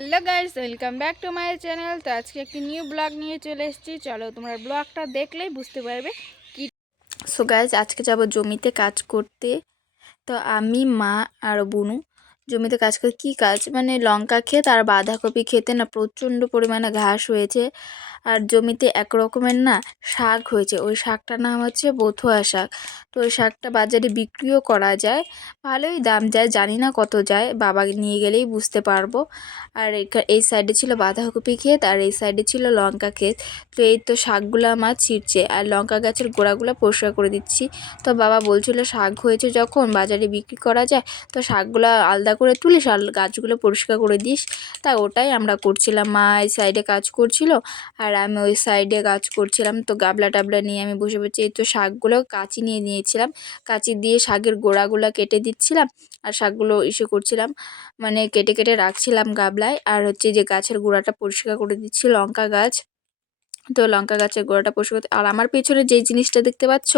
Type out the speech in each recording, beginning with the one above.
Hello guys, welcome back to my channel. তো আজকে একটি নিউ ব্লগ নিয়ে চলে এসেছি। চলো তোমরা ব্লগটা দেখলেই বুঝতে পারবে কি সো গাইস আজকে যাব জমিতে কাজ করতে। তো আমি, মা আর বুনু। জমিতে কাজ করে, কী কাজ? মানে লঙ্কা ক্ষেত আর বাঁধাকপি খেতে না প্রচণ্ড পরিমাণে ঘাস হয়েছে। আর জমিতে এক রকমের না শাক হয়েছে। ওই শাকটার নাম হচ্ছে বথুয়া শাক। তো ওই শাকটা বাজারে বিক্রিও করা যায়। ভালোই দাম যায়, জানি না কত যায়। বাবা নিয়ে গেলেই বুঝতে পারব। আর এই সাইডে ছিল বাঁধাকপি ক্ষেত আর এই সাইডে ছিল লঙ্কা ক্ষেত। তো এই তো শাকগুলো আমার ছিঁড়ছে। আর লঙ্কা গাছের গোড়াগুলো পরিষ্কার করে দিচ্ছি। তো বাবা বলছিল শাক হয়েছে যখন বাজারে বিক্রি করা যায়, তো শাকগুলো আলাদা করে তুলিস আর গাছগুলো পরিষ্কার করে দিস। তা ওটাই আমরা করছিলাম। মা এই সাইডে কাজ করছিল আর আমি ওই সাইডে কাজ করছিলাম। তো গাবলা টাবলা নিয়ে আমি বসে বসে এই তো শাকগুলো কাঁচি নিয়ে নিয়েছিলাম। কাঁচি দিয়ে শাকের গোড়াগুলো কেটে দিচ্ছিলাম আর শাকগুলো ইসে করছিলাম। মানে কেটে কেটে রাখছিলাম গাবলায়। আর হচ্ছে যে গাছের গোড়াটা পরিষ্কার করে দিচ্ছি লঙ্কা গাছ। তো লঙ্কা গাছের গোড়াটা পরিষ্কার আর আমার পেছনে যেই জিনিসটা দেখতে পাচ্ছ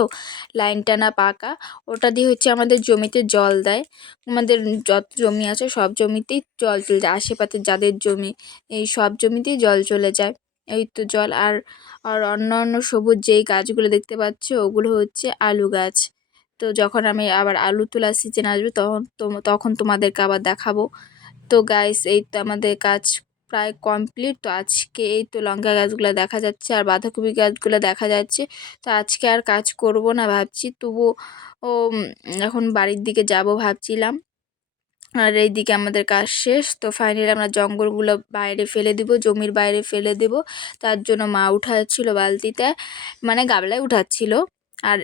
লাইন টানা পাকা, ওটা দিয়ে হচ্ছে আমাদের জমিতে জল দেয়। আমাদের যত জমি আছে সব জমিতেই জল চলে যায়। আশেপাশে যাদের জমি, এই সব জমিতেই জল চলে যায়। এই তো জল। আর আর অন্য অন্য সবুজ যেই গাছগুলো দেখতে পাচ্ছ, ওগুলো হচ্ছে আলু গাছ। তো যখন আমি আবার আলু তোলার সিজন আসবে, তখন তখন তোমাদেরকে আবার দেখাবো। তো গাইস এই তো আমাদের কাজ প্রায় কমপ্লিট তো আজকে এই তো লঙ্কা গাছগুলো দেখা যাচ্ছে আর বাঁধাকপি গাছগুলো দেখা যাচ্ছে। তো আজকে আর কাজ করব না ভাবছি। তবু ও এখন বাড়ির দিকে যাব ভাবছিলাম। আর এইদিকে আমাদের কাজ শেষ। তো ফাইনালি আমরা জঙ্গলগুলো বাইরে ফেলে দিব, জমির বাইরে ফেলে দেব। তার জন্য মা উঠাচ্ছিল বালতিতে মানে গাবলায় উঠাচ্ছিল। আর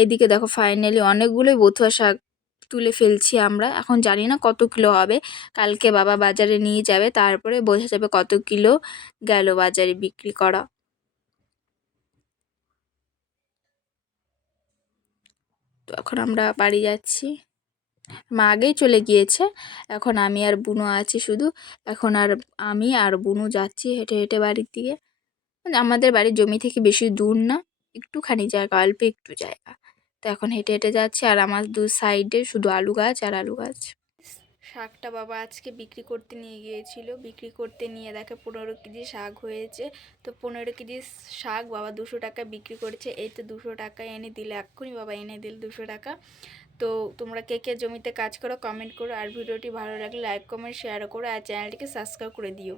এইদিকে দেখো ফাইনালি অনেকগুলোই বথুয়া শাক তুলে ফেলছি আমরা। এখন জানি না কত কিলো হবে। কালকে বাবা বাজারে নিয়ে যাবে, তারপরে বোঝা যাবে কত কিলো গেল বাজারে বিক্রি করা। তো এখন আমরা বাড়ি যাচ্ছি। মা আগেই চলে গিয়েছে, এখন আমি আর বুনু আছি শুধু। এখন আর আমি আর বুনু যাচ্ছি হেঁটে হেঁটে বাড়ির দিকে। মানে আমাদের বাড়ির জমি থেকে বেশি দূর না, একটুখানি জায়গা, অল্প একটু জায়গা। তো এখন হেঁটে হেঁটে যাচ্ছি। আর আমার দু সাইডে শুধু আলু গাছ আর আলু গাছ। শাকটা বাবা আজকে বিক্রি করতে নিয়ে গিয়েছিল। বিক্রি করতে নিয়ে দেখে পনেরো কেজি শাক হয়েছে। তো পনেরো কেজি শাক বাবা দুশো টাকা বিক্রি করেছে। এই তো দুশো টাকা এনে দিলে এক্ষুনি বাবা, এনে দিল দুশো টাকা। তো তোমরা কে কে জমিতে কাজ করো কমেন্ট করো। আর ভিডিওটি ভালো লাগলে লাইক, কমেন্ট শেয়ার করো। আর চ্যানেলটিকে সাবস্ক্রাইব করে দিও।